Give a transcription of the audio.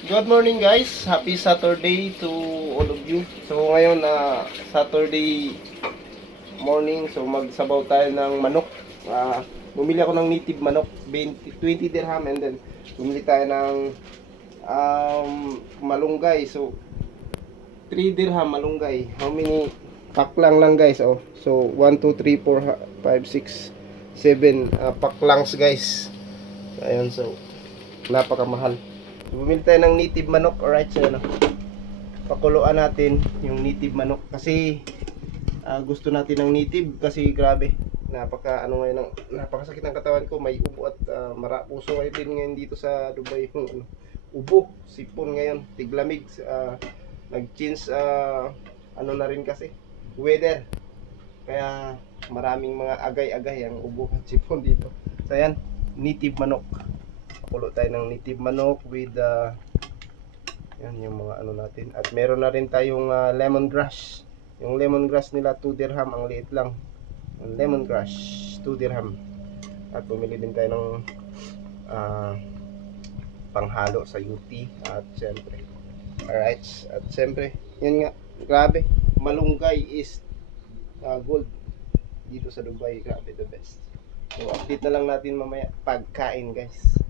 Good morning guys, happy Saturday to all of you. So ngayon na Saturday morning, so magsabaw tayo ng manok. Bumili ako ng native manok, 20 dirham, and then bumili tayo ng malunggay. So 3 dirham malunggay. How many pack lang guys? Oh, so 1 2 3 4 5 6 7 pack langs guys. Ayun, so napakamahal. Bumili tayo ng native manok. Alright, so ano, pakuluan natin yung native manok kasi gusto natin ng native kasi grabe, napakasakit ng katawan ko, may ubo at puso kayo din ngayon dito sa Dubai, yung ubo, sipon ngayon, tiglamig, nag-change ano na rin kasi weather, kaya maraming mga agay-agay ang ubo at sipon dito. So yan, native manok. Pakulo tayo ng native manok with yan yung mga ano natin. At meron na rin tayong lemongrass. Yung lemongrass nila 2 dirham, ang liit lang. Yung lemongrass 2 dirham. At bumili din tayo ng panghalo sa UT. At syempre, alright, at syempre, yun nga, grabe, malunggay is gold dito sa Dubai. Grabe, the best. So update na lang natin mamaya pagkain guys.